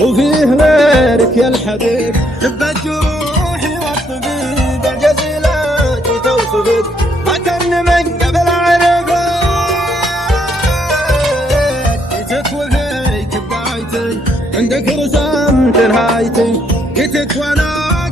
وفيه غيرك يا الحبيب. جبت جروحي والطبيب الجزيلات توصفك، ذكرني من قبل عرفك. جيتك وفيك بدايتي، عندك رسمت نهايتي، جيتك وانا